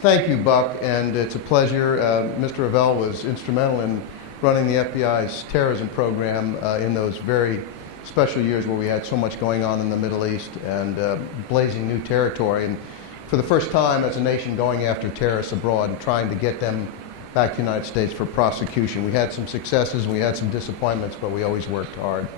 Thank you, Buck, and it's a pleasure. Mr. Revelle was instrumental in running the FBI's terrorism program in those very special years where we had so much going on in the Middle East and blazing new territory. And for the first time as a nation going after terrorists abroad and trying to get them back to the United States for prosecution. We had some successes, we had some disappointments, but we always worked hard.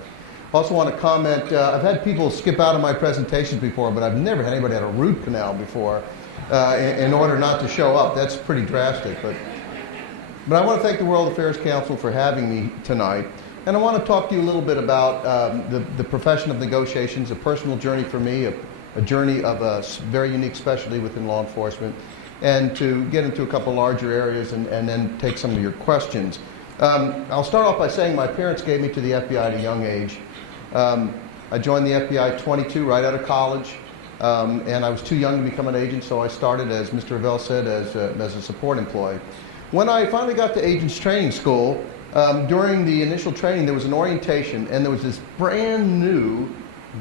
I also want to comment, I've had people skip out of my presentations before, but I've never had anybody had a root canal before in order not to show up. That's pretty drastic. But I want to thank the World Affairs Council for having me tonight. And I want to talk to you a little bit about the profession of negotiations, a personal journey for me, a journey of a very unique specialty within law enforcement, and to get into a couple larger areas and then take some of your questions. I'll start off by saying my parents gave me to the FBI at a young age. I joined the FBI at 22, right out of college, and I was too young to become an agent, so I started, as Mr. Revelle said, as a support employee. When I finally got to agents training school, during the initial training there was an orientation, and there was this brand new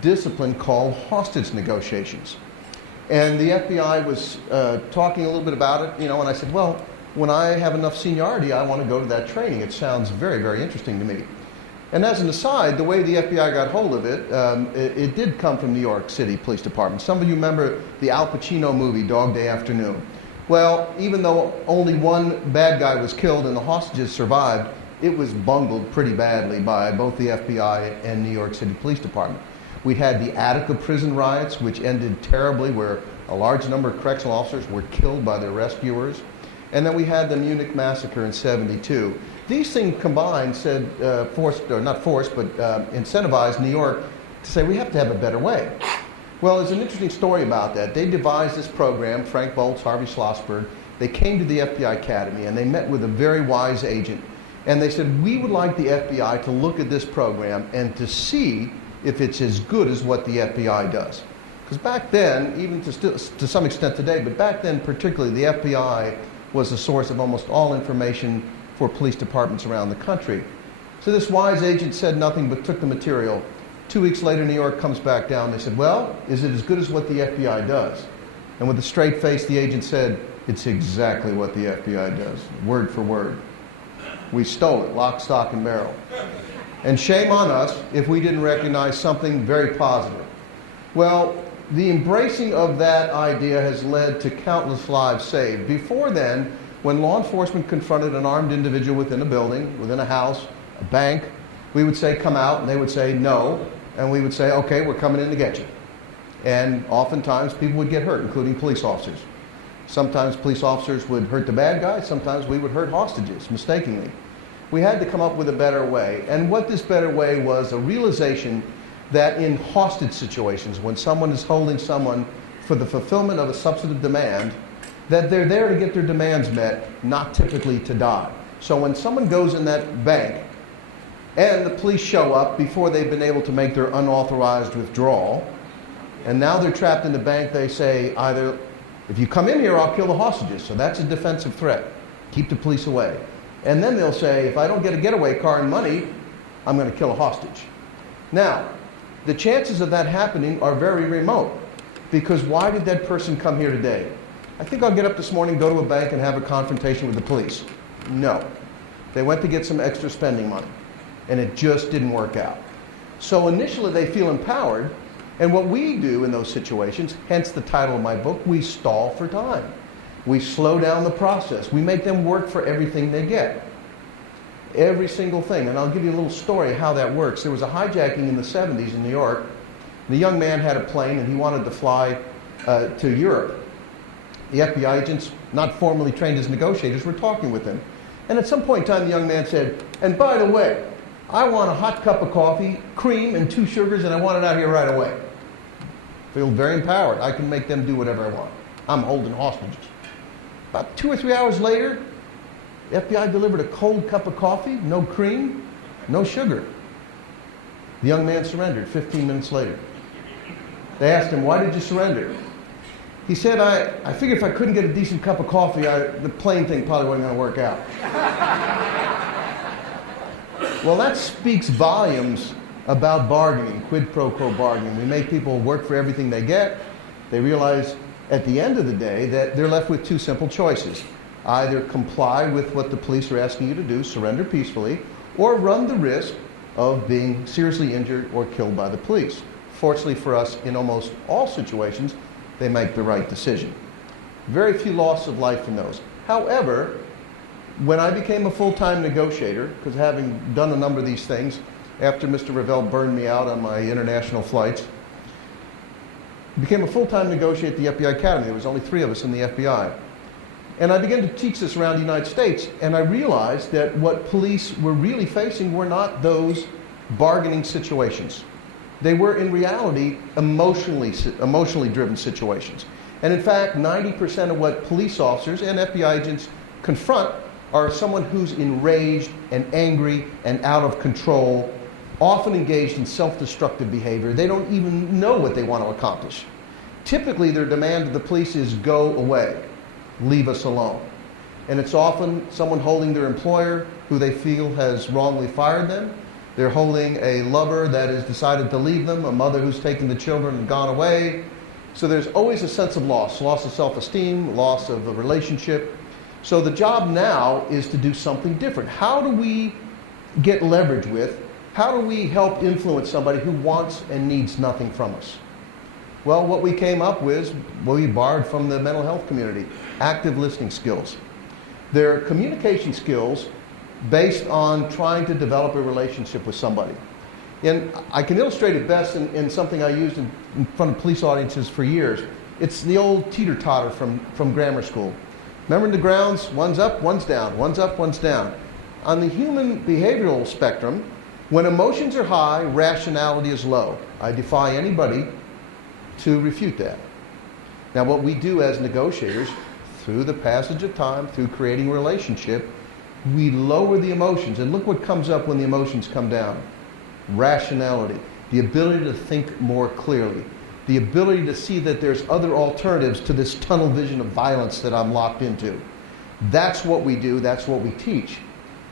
discipline called hostage negotiations. And the FBI was talking a little bit about it, and I said, well, when I have enough seniority, I want to go to that training. It sounds very, very interesting to me. And as an aside, the way the FBI got hold of it, it did come from New York City Police Department. Some of you remember the Al Pacino movie, Dog Day Afternoon. Well, even though only one bad guy was killed and the hostages survived, it was bungled pretty badly by both the FBI and New York City Police Department. We had the Attica prison riots, which ended terribly, where a large number of correctional officers were killed by their rescuers. And then we had the Munich massacre in '72. These things combined said, incentivized New York to say we have to have a better way. Well, there's an interesting story about that. They devised this program, Frank Boltz, Harvey Schlossberg. They came to the FBI Academy and they met with a very wise agent. And they said, we would like the FBI to look at this program and to see if it's as good as what the FBI does. Because back then, even to some extent today, but back then particularly, the FBI was the source of almost all information for police departments around the country. So this wise agent said nothing but took the material. 2 weeks later, New York comes back down. They said, well, is it as good as what the FBI does? And with a straight face, the agent said, it's exactly what the FBI does, word for word. We stole it, lock, stock, and barrel. And shame on us if we didn't recognize something very positive. Well, the embracing of that idea has led to countless lives saved. Before then, when law enforcement confronted an armed individual within a building, within a house, a bank, we would say, come out, and they would say, no. And we would say, okay, we're coming in to get you. And oftentimes people would get hurt, including police officers. Sometimes police officers would hurt the bad guys, sometimes we would hurt hostages, mistakenly. We had to come up with a better way. And what this better way was a realization that in hostage situations, when someone is holding someone for the fulfillment of a substantive demand, that they're there to get their demands met, not typically to die. So when someone goes in that bank and the police show up before they've been able to make their unauthorized withdrawal, and now they're trapped in the bank, they say either, if you come in here, I'll kill the hostages. So that's a defensive threat. Keep the police away. And then they'll say, if I don't get a getaway car and money, I'm going to kill a hostage. Now, the chances of that happening are very remote, because why did that person come here today? I think I'll get up this morning, go to a bank, and have a confrontation with the police. No. They went to get some extra spending money, and it just didn't work out. So initially they feel empowered, and what we do in those situations, hence the title of my book, we stall for time. We slow down the process. We make them work for everything they get. Every single thing. And I'll give you a little story how that works. There was a hijacking in the 70s in New York. The young man had a plane and he wanted to fly to Europe. The FBI agents, not formally trained as negotiators, were talking with him. And at some point in time, the young man said, and by the way, I want a hot cup of coffee, cream, and 2 sugars, and I want it out here right away. Feel very empowered. I can make them do whatever I want. I'm holding hostages. About 2 or 3 hours later, the FBI delivered a cold cup of coffee, no cream, no sugar. The young man surrendered 15 minutes later. They asked him, why did you surrender? He said, I figured if I couldn't get a decent cup of coffee, the plane thing probably wasn't going to work out. Well, that speaks volumes about bargaining, quid pro quo bargaining. We make people work for everything they get. They realize at the end of the day, that they're left with two simple choices. Either comply with what the police are asking you to do, surrender peacefully, or run the risk of being seriously injured or killed by the police. Fortunately for us, in almost all situations, they make the right decision. Very few loss of life in those. However, when I became a full-time negotiator, because having done a number of these things, after Mr. Revelle burned me out on my international flights, became a full-time negotiator at the FBI Academy. There was only 3 of us in the FBI. And I began to teach this around the United States, and I realized that what police were really facing were not those bargaining situations. They were, in reality, emotionally driven situations. And in fact, 90% of what police officers and FBI agents confront are someone who's enraged and angry and out of control, often engaged in self-destructive behavior. They don't even know what they want to accomplish. Typically, their demand of the police is go away, leave us alone. And it's often someone holding their employer who they feel has wrongly fired them. They're holding a lover that has decided to leave them, a mother who's taken the children and gone away. So there's always a sense of loss of self-esteem, loss of a relationship. So the job now is to do something different. How do we get leverage with? How do we help influence somebody who wants and needs nothing from us? Well, what we came up with, we borrowed from the mental health community, active listening skills. They're communication skills based on trying to develop a relationship with somebody. And I can illustrate it best in something I used in front of police audiences for years. It's the old teeter-totter from grammar school. Remember in the grounds, one's up, one's down, one's up, one's down. On the human behavioral spectrum, when emotions are high, rationality is low. I defy anybody to refute that. Now what we do as negotiators, through the passage of time, through creating a relationship, we lower the emotions. And look what comes up when the emotions come down. Rationality, the ability to think more clearly, the ability to see that there's other alternatives to this tunnel vision of violence that I'm locked into. That's what we do, that's what we teach.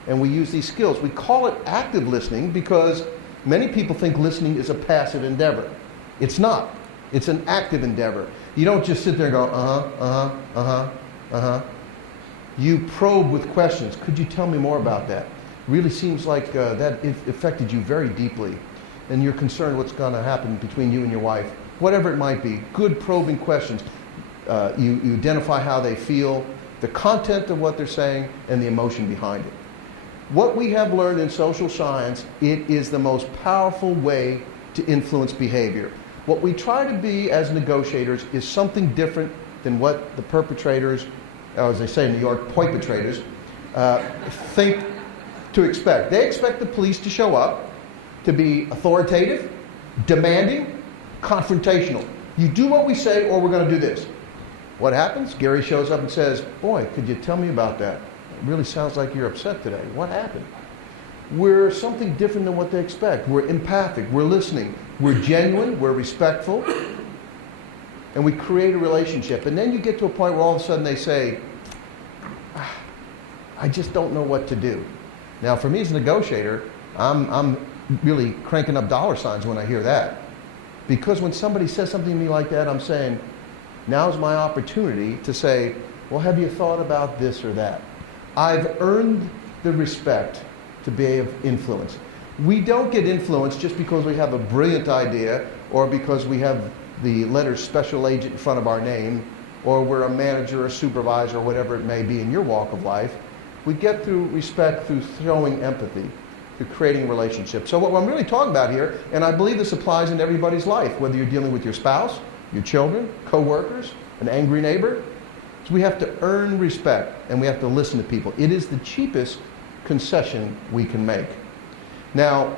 And we use these skills. We call it active listening because many people think listening is a passive endeavor. It's not. It's an active endeavor. You don't just sit there and go, You probe with questions. Could you tell me more about that? Really seems like that affected you very deeply, and you're concerned what's going to happen between you and your wife. Whatever it might be, good probing questions. You identify how they feel, the content of what they're saying, and the emotion behind it. What we have learned in social science, it is the most powerful way to influence behavior. What we try to be as negotiators is something different than what the perpetrators, or as they say in New York, perpetrators, think to expect. They expect the police to show up, to be authoritative, demanding, confrontational. You do what we say or we're going to do this. What happens? Gary shows up and says, boy, could you tell me about that? It really sounds like you're upset today. What happened? We're something different than what they expect. We're empathic. We're listening. We're genuine. We're respectful. And we create a relationship. And then you get to a point where all of a sudden they say, I just don't know what to do. Now, for me as a negotiator, I'm really cranking up dollar signs when I hear that. Because when somebody says something to me like that, I'm saying, now's my opportunity to say, well, have you thought about this or that? I've earned the respect to be of influence. We don't get influence just because we have a brilliant idea or because we have the letter special agent in front of our name or we're a manager or supervisor or whatever it may be in your walk of life. We get through respect through showing empathy, through creating relationships. So what I'm really talking about here, and I believe this applies in everybody's life, whether you're dealing with your spouse, your children, co-workers, an angry neighbor, is we have to earn respect and we have to listen to people. It is the cheapest concession we can make. Now,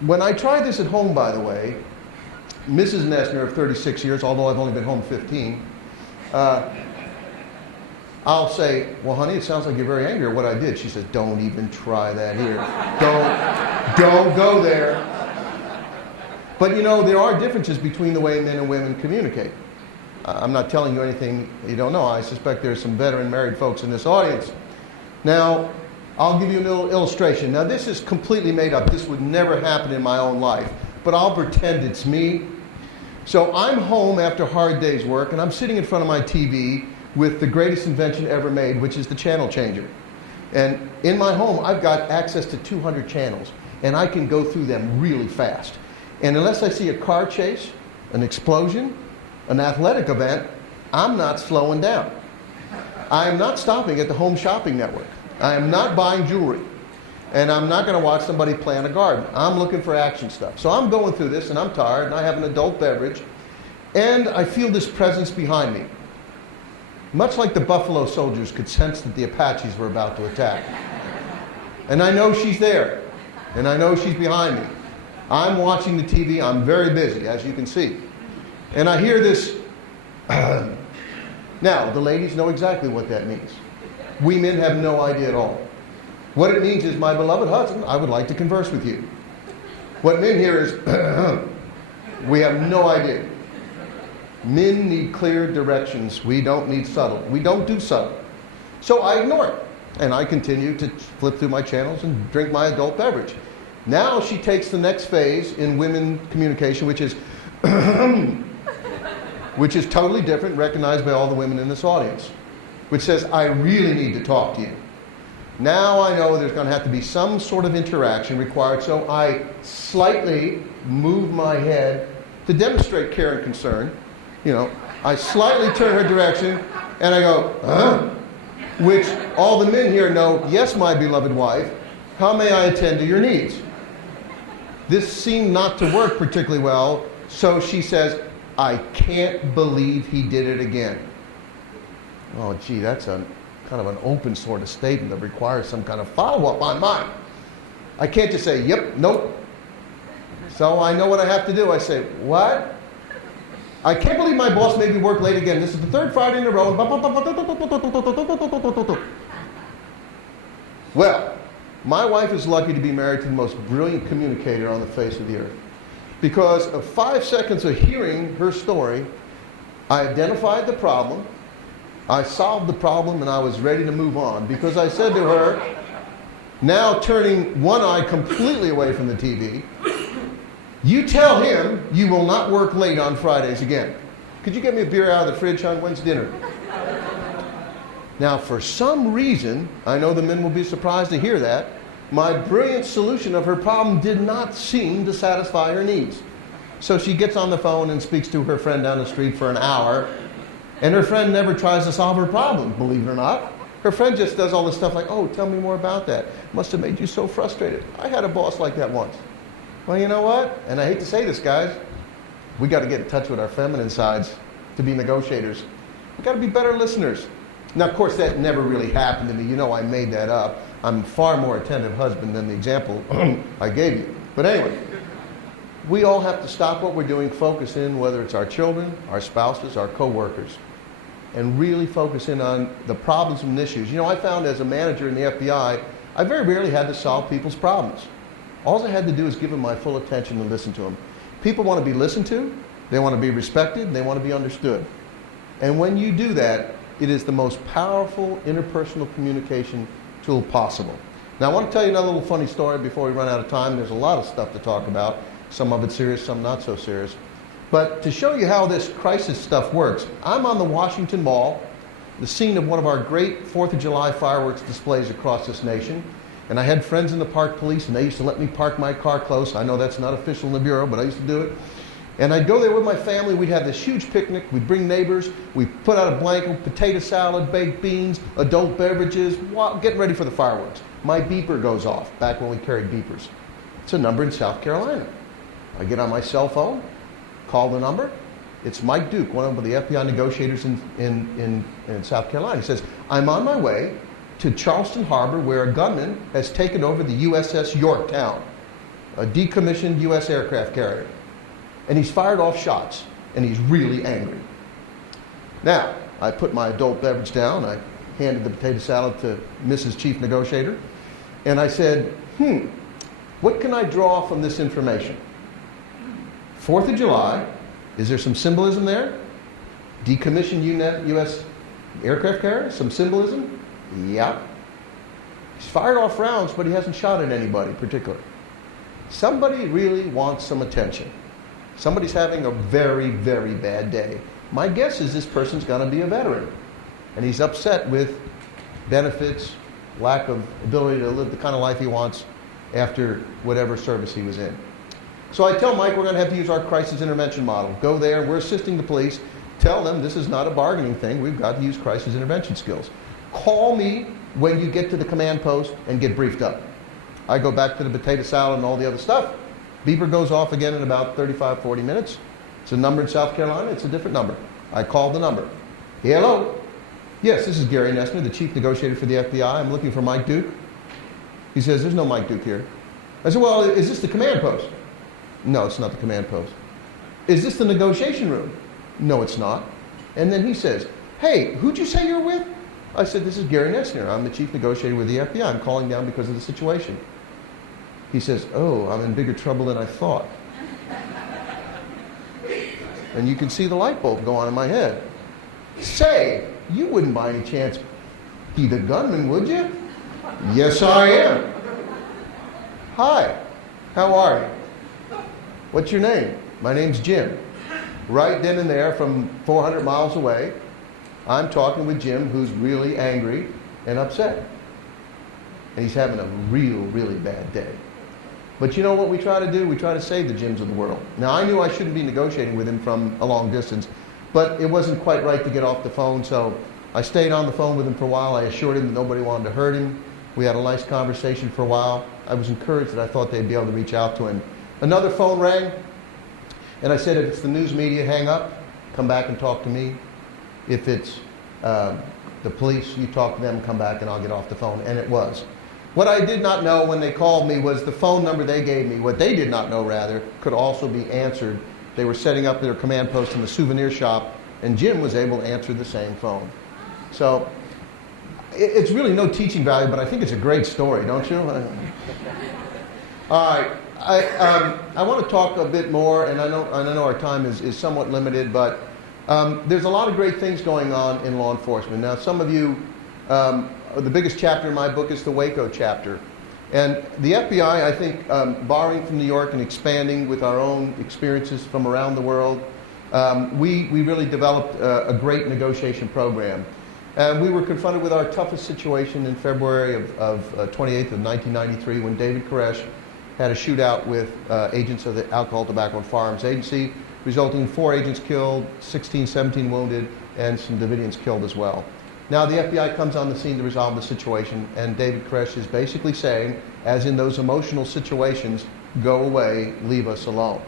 when I try this at home, by the way, Mrs. Noesner of 36 years, although I've only been home 15, I'll say, well, honey, it sounds like you're very angry at what I did. She says, don't even try that here. Don't go there. But you know, there are differences between the way men and women communicate. I'm not telling you anything you don't know. I suspect there's some veteran married folks in this audience. Now, I'll give you a little illustration. Now, this is completely made up. This would never happen in my own life. But I'll pretend it's me. So I'm home after a hard day's work, and I'm sitting in front of my TV with the greatest invention ever made, which is the channel changer. And in my home, I've got access to 200 channels, and I can go through them really fast. And unless I see a car chase, an explosion, an athletic event, I'm not slowing down. I am not stopping at the Home Shopping Network. I am not buying jewelry. And I'm not going to watch somebody plant a garden. I'm looking for action stuff. So I'm going through this, and I'm tired, and I have an adult beverage, and I feel this presence behind me. Much like the Buffalo Soldiers could sense that the Apaches were about to attack. And I know she's there, and I know she's behind me. I'm watching the TV. I'm very busy, as you can see. And I hear this. Now, the ladies know exactly what that means. We men have no idea at all. What it means is, my beloved husband, I would like to converse with you. What men hear is, we have no idea. Men need clear directions. We don't need subtle. We don't do subtle. So I ignore it. And I continue to flip through my channels and drink my adult beverage. Now she takes the next phase in women communication, which is totally different, recognized by all the women in this audience, which says, I really need to talk to you. Now I know there's going to have to be some sort of interaction required, so I slightly move my head to demonstrate care and concern. You know, I slightly turn her direction, and I go, huh? Which all the men here know, yes, my beloved wife, how may I attend to your needs? This seemed not to work particularly well, so she says, I can't believe he did it again. Oh, gee, that's a kind of an open sort of statement that requires some kind of follow-up on mine. I can't just say, yep, nope. So I know what I have to do. I say, what? I can't believe my boss made me work late again. This is the third Friday in a row. Well, my wife is lucky to be married to the most brilliant communicator on the face of the earth. Because of 5 seconds of hearing her story, I identified the problem, I solved the problem, and I was ready to move on. Because I said to her, now turning one eye completely away from the TV, you tell him you will not work late on Fridays again. Could you get me a beer out of the fridge, hon? When's dinner? Now, for some reason, I know the men will be surprised to hear that, my brilliant solution of her problem did not seem to satisfy her needs. So she gets on the phone and speaks to her friend down the street for an hour, and her friend never tries to solve her problem, believe it or not. Her friend just does all this stuff like, oh, tell me more about that. Must have made you so frustrated. I had a boss like that once. Well, you know what? And I hate to say this, guys. We got to get in touch with our feminine sides to be negotiators. We got to be better listeners. Now, of course, that never really happened to me. You know I made that up. I'm a far more attentive husband than the example I gave you. But anyway, we all have to stop what we're doing, focus in, whether it's our children, our spouses, our co-workers, and really focus in on the problems and issues. You know, I found as a manager in the FBI, I very rarely had to solve people's problems. All I had to do is give them my full attention and listen to them. People want to be listened to, they want to be respected, and they want to be understood. And when you do that, it is the most powerful interpersonal communication tool possible. Now, I want to tell you another little funny story before we run out of time. There's a lot of stuff to talk about. Some of it serious, some not so serious. But to show you how this crisis stuff works, I'm on the Washington Mall, the scene of one of our great 4th of July fireworks displays across this nation. And I had friends in the park police, and they used to let me park my car close. I know that's not official in the Bureau, but I used to do it. And I'd go there with my family. We'd have this huge picnic. We'd bring neighbors. We'd put out a blanket, potato salad, baked beans, adult beverages, getting ready for the fireworks. My beeper goes off, back when we carried beepers. It's a number in South Carolina. I get on my cell phone, call the number. It's Mike Duke, one of the FBI negotiators in South Carolina. He says, I'm on my way to Charleston Harbor, where a gunman has taken over the USS Yorktown, a decommissioned U.S. aircraft carrier. And he's fired off shots, and he's really angry. Now, I put my adult beverage down. I handed the potato salad to Mrs. Chief Negotiator, and I said, what can I draw from this information? 4th of July, is there some symbolism there? Decommissioned U.S. aircraft carrier, some symbolism? Yeah. He's fired off rounds, but he hasn't shot at anybody particular. Somebody really wants some attention. Somebody's having a very, very bad day. My guess is this person's going to be a veteran. And he's upset with benefits, lack of ability to live the kind of life he wants after whatever service he was in. So I tell Mike we're going to have to use our crisis intervention model. Go there, we're assisting the police. Tell them this is not a bargaining thing. We've got to use crisis intervention skills. Call me when you get to the command post and get briefed up. I go back to the potato salad and all the other stuff. Beeper goes off again in about 35, 40 minutes. It's a number in South Carolina. It's a different number. I call the number. Hello. Yes, this is Gary Noesner, the chief negotiator for the FBI. I'm looking for Mike Duke. He says, there's no Mike Duke here. I said, well, is this the command post? No, it's not the command post. Is this the negotiation room? No, it's not. And then he says, hey, who'd you say you're with? I said, this is Gary Noesner. I'm the chief negotiator with the FBI. I'm calling down because of the situation. He says, oh, I'm in bigger trouble than I thought. And you can see the light bulb go on in my head. Say, you wouldn't by any chance be the gunman, would you? Yes, I am. Hi, how are you? What's your name? My name's Jim. Right then and there, from 400 miles away, I'm talking with Jim, who's really angry and upset. And he's having a really bad day. But you know what we try to do? We try to save the Jims of the world. Now, I knew I shouldn't be negotiating with him from a long distance, but it wasn't quite right to get off the phone, so I stayed on the phone with him for a while. I assured him that nobody wanted to hurt him. We had a nice conversation for a while. I was encouraged that I thought they'd be able to reach out to him. Another phone rang, and I said, if it's the news media, hang up, come back and talk to me. If it's the police, you talk to them, come back, and I'll get off the phone. And it was. What I did not know when they called me was the phone number they gave me, what they did not know, rather, could also be answered. They were setting up their command post in the souvenir shop, and Jim was able to answer the same phone. So it's really no teaching value, but I think it's a great story, don't you? All right. I want to talk a bit more, and I know our time is somewhat limited, but there's a lot of great things going on in law enforcement. Now, some of you, the biggest chapter in my book is the Waco chapter. And the FBI, I think, borrowing from New York and expanding with our own experiences from around the world, we really developed a great negotiation program. And we were confronted with our toughest situation in February of 28th of 1993 when David Koresh had a shootout with agents of the Alcohol, Tobacco, and Firearms Agency, resulting in 4 agents killed, 16, 17 wounded, and some Davidians killed as well. Now the FBI comes on the scene to resolve the situation, and David Koresh is basically saying, as in those emotional situations, go away, leave us alone.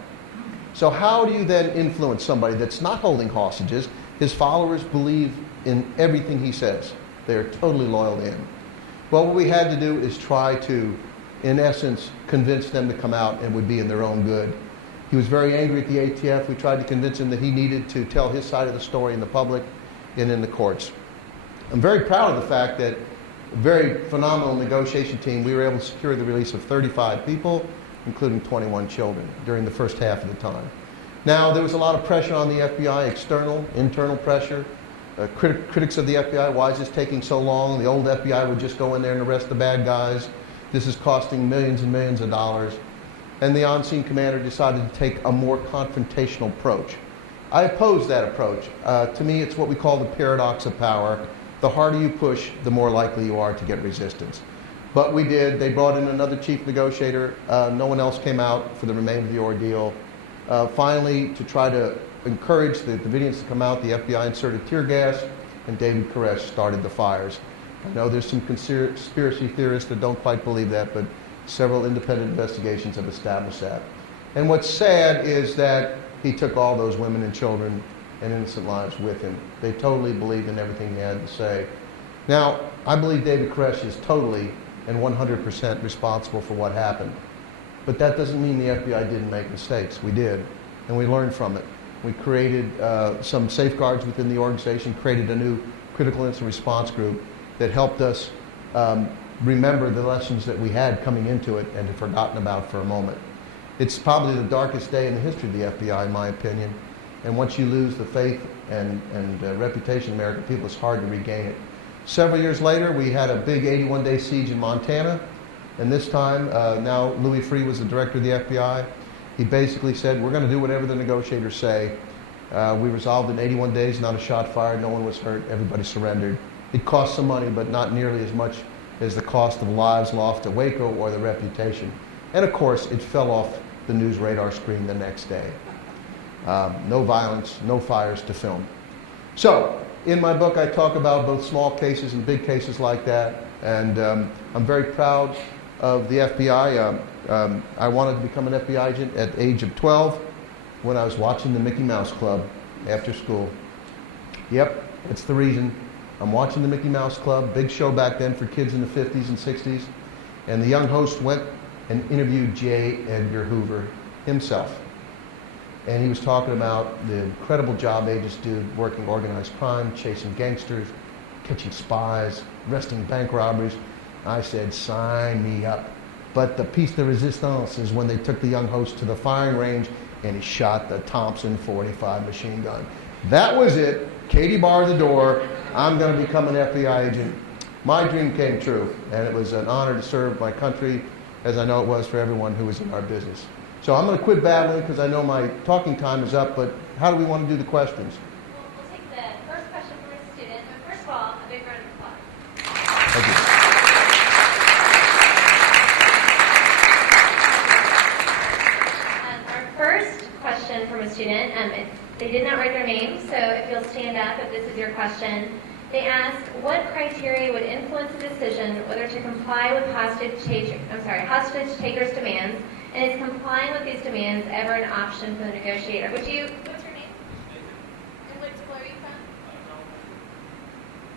So how do you then influence somebody that's not holding hostages? His followers believe in everything he says. They're totally loyal to him. Well, what we had to do is try to, in essence, convince them to come out and would be in their own good. He was very angry at the ATF. We tried to convince him that he needed to tell his side of the story in the public and in the courts. I'm very proud of the fact that a very phenomenal negotiation team, we were able to secure the release of 35 people, including 21 children, during the first half of the time. Now, there was a lot of pressure on the FBI, external, internal pressure. Critics of the FBI, why is this taking so long? The old FBI would just go in there and arrest the bad guys. This is costing millions and millions of dollars. And the on-scene commander decided to take a more confrontational approach. I oppose that approach. To me, it's what we call the paradox of power. The harder you push, the more likely you are to get resistance. But we did. They brought in another chief negotiator. No one else came out for the remainder of the ordeal. Finally, to try to encourage the Davidians to come out, the FBI inserted tear gas, and David Koresh started the fires. I know there's some conspiracy theorists that don't quite believe that, but several independent investigations have established that. And what's sad is that he took all those women and children and innocent lives with him. They totally believed in everything he had to say. Now, I believe David Koresh is totally and 100% responsible for what happened. But that doesn't mean the FBI didn't make mistakes. We did, and we learned from it. We created some safeguards within the organization, created a new critical incident response group that helped us remember the lessons that we had coming into it and had forgotten about for a moment. It's probably the darkest day in the history of the FBI, in my opinion. And once you lose the faith and reputation of American people, it's hard to regain it. Several years later, we had a big 81-day siege in Montana. And this time, now Louis Freeh was the director of the FBI. He basically said, we're going to do whatever the negotiators say. We resolved in 81 days, not a shot fired, no one was hurt, everybody surrendered. It cost some money, but not nearly as much as the cost of lives lost to Waco or the reputation. And of course, it fell off the news radar screen the next day. No violence, no fires to film. So, in my book, I talk about both small cases and big cases like that. And I'm very proud of the FBI. I wanted to become an FBI agent at the age of 12 when I was watching the Mickey Mouse Club after school. Yep, that's the reason. I'm watching the Mickey Mouse Club, big show back then for kids in the 50s and 60s. And the young host went and interviewed J. Edgar Hoover himself. And he was talking about the incredible job agents do working organized crime, chasing gangsters, catching spies, arresting bank robberies. I said, sign me up. But the piece de resistance is when they took the young host to the firing range and he shot the Thompson 45 machine gun. That was it. Katie barred the door. I'm going to become an FBI agent. My dream came true, and it was an honor to serve my country, as I know it was for everyone who was in our business. So I'm going to quit babbling because I know my talking time is up, but how do we want to do the questions? We'll take the first question from a student. But first of all, a big round of applause. Thank you. Our first question from a student, they did not write their name, so if you'll stand up if this is your question. They ask, what criteria would influence a decision whether to comply with hostage takers' demands, and is complying with these demands ever an option for the negotiator? What's your name? And what school are you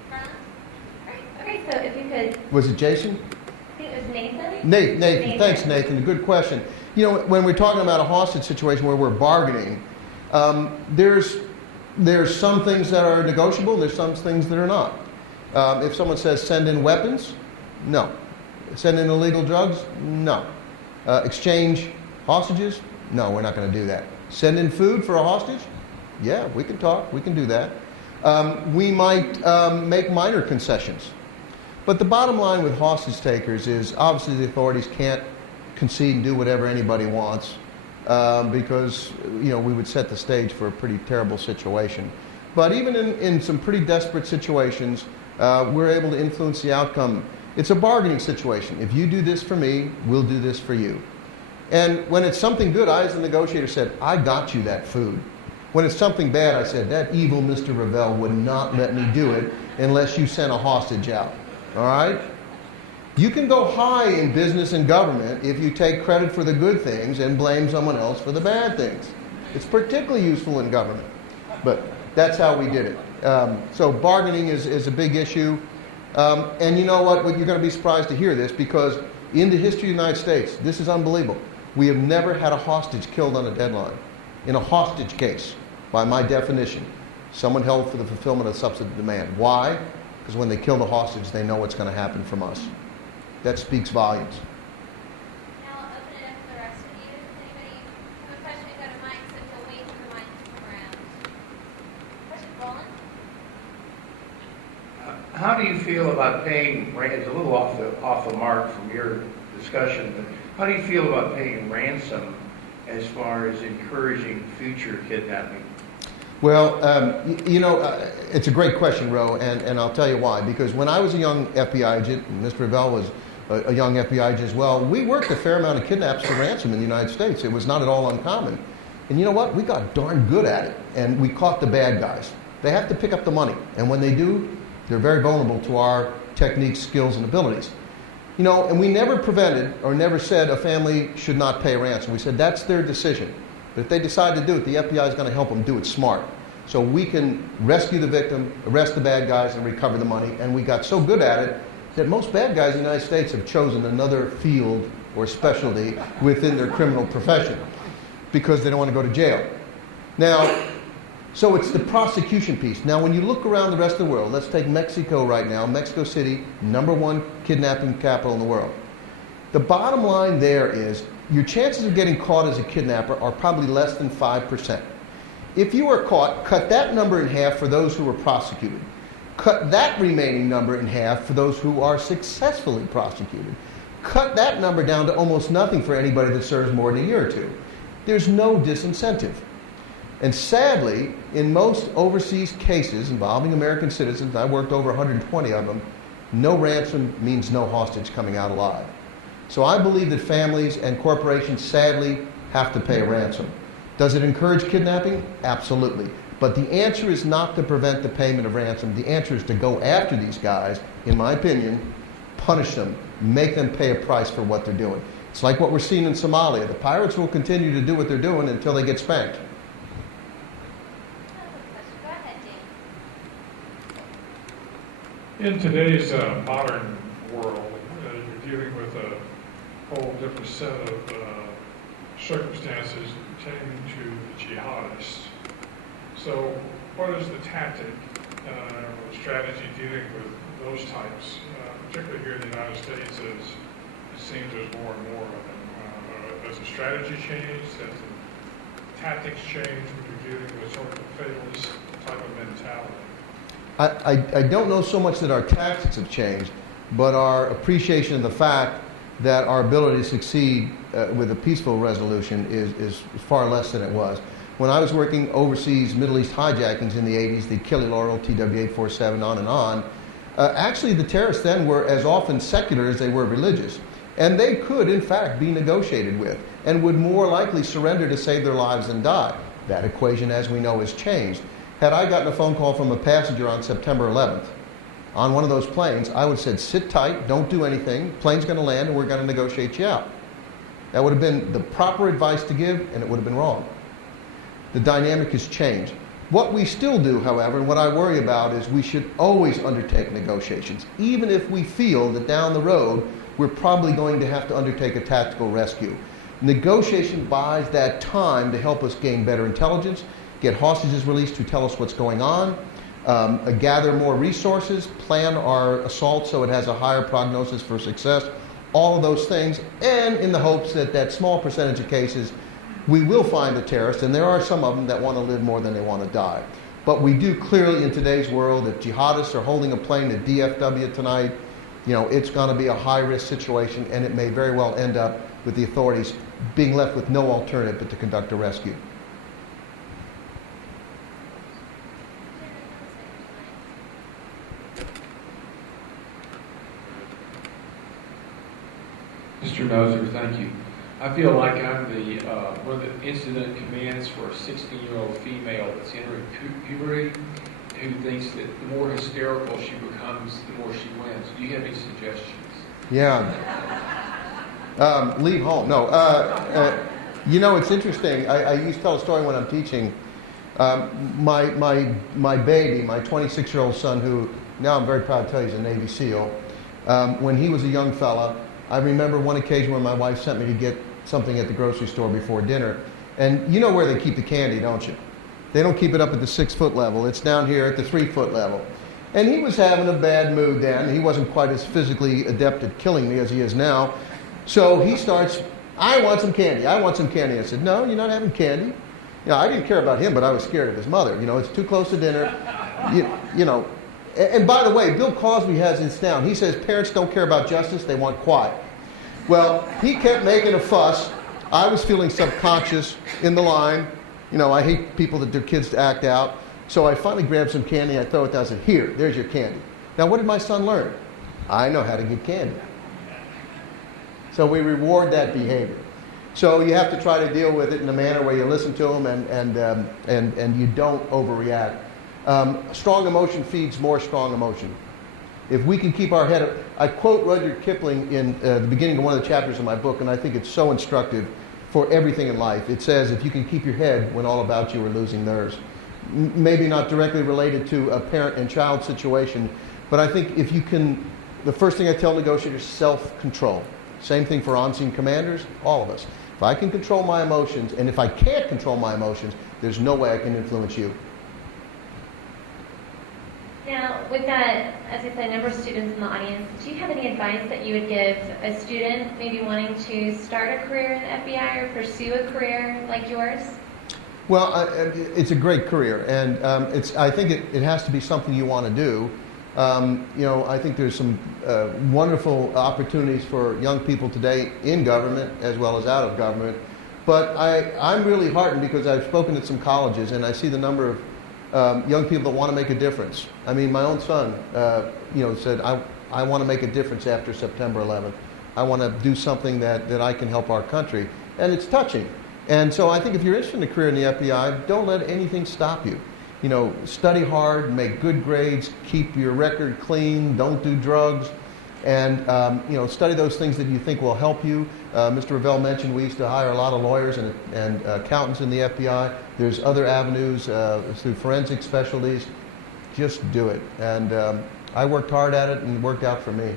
from? Great. Okay, so if you could... Was it Jason? I think it was Nathan. Nathan. Thanks, Nathan. A good question. You know, when we're talking about a hostage situation where we're bargaining, there's some things that are negotiable, there's some things that are not. If someone says send in weapons, no. Send in illegal drugs, no. Exchange hostages, no, we're not going to do that. Send in food for a hostage, yeah, we can talk, we can do that. We might make minor concessions. But the bottom line with hostage takers is obviously the authorities can't concede and do whatever anybody wants. Because we would set the stage for a pretty terrible situation. But even in some pretty desperate situations, we're able to influence the outcome. It's a bargaining situation. If you do this for me, we'll do this for you. And when it's something good, I as the negotiator said, I got you that food. When it's something bad, I said, that evil Mr. Revell would not let me do it unless you sent a hostage out. All right? You can go high in business and government if you take credit for the good things and blame someone else for the bad things. It's particularly useful in government. But that's how we did it. So bargaining is a big issue. And you know what? You're going to be surprised to hear this, because in the history of the United States, this is unbelievable. We have never had a hostage killed on a deadline. In a hostage case, by my definition, someone held for the fulfillment of substantive demand. Why? Because when they kill the hostage, they know what's going to happen from us. That speaks volumes. Now I'll open it up to the rest of you. Does anybody have a question? We've got a mic, so if you'll wait for the mic to come around. Question, Roland? How do you feel about paying, it's a little off the mark from your discussion, but how do you feel about paying ransom as far as encouraging future kidnapping? Well, it's a great question, Ro, and I'll tell you why. Because when I was a young FBI agent, and Mr. Revell was a young FBI agent as well, we worked a fair amount of kidnaps for ransom in the United States. It was not at all uncommon. And you know what? We got darn good at it, and we caught the bad guys. They have to pick up the money, and when they do, they're very vulnerable to our techniques, skills, and abilities. And we never prevented or never said a family should not pay ransom. We said that's their decision. But if they decide to do it, the FBI is going to help them do it smart. So we can rescue the victim, arrest the bad guys, and recover the money. And we got so good at it that most bad guys in the United States have chosen another field or specialty within their criminal profession because they don't want to go to jail. Now, so it's the prosecution piece. Now, when you look around the rest of the world, let's take Mexico right now. Mexico City, #1 kidnapping capital in the world. The bottom line there is your chances of getting caught as a kidnapper are probably less than 5%. If you are caught, cut that number in half for those who are prosecuted. Cut that remaining number in half for those who are successfully prosecuted. Cut that number down to almost nothing for anybody that serves more than a year or two. there's no disincentive. And sadly, in most overseas cases involving American citizens, I worked over 120 of them, no ransom means no hostage coming out alive. So I believe that families and corporations sadly have to pay a ransom. Does it encourage kidnapping? Absolutely. But the answer is not to prevent the payment of ransom. The answer is to go after these guys, in my opinion, punish them, make them pay a price for what they're doing. It's like what we're seeing in Somalia. The pirates will continue to do what they're doing until they get spanked. Go ahead, Dean. In today's modern world, you're dealing with a whole different set of circumstances pertaining to the jihadists. So what is the tactic or strategy dealing with those types, particularly here in the United States, as it seems there's more and more of them? Does the strategy change? Does the tactics change when you're dealing with sort of a fatalist type of mentality? I don't know so much that our tactics have changed, but our appreciation of the fact that our ability to succeed with a peaceful resolution is far less than it was. When I was working overseas Middle East hijackings in the 80s, the Achille Laurel, TW-847, on and on, actually the terrorists then were as often secular as they were religious. And they could, in fact, be negotiated with and would more likely surrender to save their lives than die. That equation, as we know, has changed. Had I gotten a phone call from a passenger on September 11th, on one of those planes, I would have said, sit tight, don't do anything, plane's going to land and we're going to negotiate you out. That would have been the proper advice to give, and it would have been wrong. The dynamic has changed. What we still do, however, and what I worry about is we should always undertake negotiations, even if we feel that down the road we're probably going to have to undertake a tactical rescue. Negotiation buys that time to help us gain better intelligence, get hostages released to tell us what's going on, gather more resources, plan our assault so it has a higher prognosis for success, all of those things, and in the hopes that that small percentage of cases we will find a terrorist, and there are some of them that want to live more than they want to die. But we do clearly in today's world, if jihadists are holding a plane at DFW tonight, it's going to be a high-risk situation, and it may very well end up with the authorities being left with no alternative but to conduct a rescue. Mr. Noesner, thank you. I feel like I'm the one of the incident commands for a 16-year-old female that's entering puberty, who thinks that the more hysterical she becomes, the more she wins. Do you have any suggestions? Yeah. Leave home. No. It's interesting. I used to tell a story when I'm teaching. My baby, my 26-year-old son, who now I'm very proud to tell you he's a Navy SEAL, when he was a young fella, I remember one occasion when my wife sent me to get something at the grocery store before dinner. And you know where they keep the candy, don't you? They don't keep it up at the 6-foot level. It's down here at the 3-foot level. And he was having a bad mood then. He wasn't quite as physically adept at killing me as he is now. So he starts, I want some candy. I want some candy. I said, no, you're not having candy. I didn't care about him, but I was scared of his mother. It's too close to dinner. And by the way, Bill Cosby has this down. He says parents don't care about justice, they want quiet. Well, he kept making a fuss. I was feeling subconscious in the line. I hate people that their kids act out. So I finally grabbed some candy, I throw it down, I said, here, there's your candy. Now what did my son learn? I know how to give candy. So we reward that behavior. So you have to try to deal with it in a manner where you listen to them and you don't overreact. Strong emotion feeds more strong emotion. If we can keep our head up, I quote Rudyard Kipling in the beginning of one of the chapters of my book, and I think it's so instructive for everything in life. It says, if you can keep your head when all about you are losing nerves. Maybe not directly related to a parent and child situation, but I think if you can, the first thing I tell negotiators, self-control. Same thing for on-scene commanders, all of us. If I can control my emotions, and if I can't control my emotions, there's no way I can influence you. Now, with that, as I said, number of students in the audience, do you have any advice that you would give a student maybe wanting to start a career in the FBI or pursue a career like yours? Well, it's a great career, and I think it has to be something you want to do. I think there's some wonderful opportunities for young people today in government as well as out of government But I'm really heartened because I've spoken at some colleges and I see the number of young people that want to make a difference. I mean, my own son, said, I want to make a difference after September 11th. I want to do something that I can help our country. And it's touching. And so I think if you're interested in a career in the FBI, don't let anything stop you. Study hard, make good grades, keep your record clean, don't do drugs, and study those things that you think will help you. Mr. Revelle mentioned we used to hire a lot of lawyers and accountants in the FBI. There's other avenues through forensic specialties. Just do it. And I worked hard at it and it worked out for me.